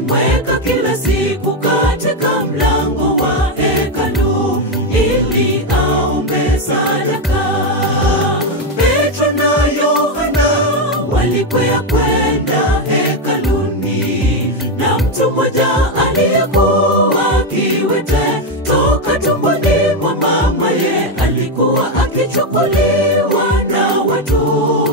walimweka kila siku katika mlango wa hekalu ili aombe sadaka. Petro na Yohana walikwea kwenda hekaluni, na mtu mmoja aliyekuwa kiwete toka tumboni mwa mamaye alikuwa akichukuliwa na watu.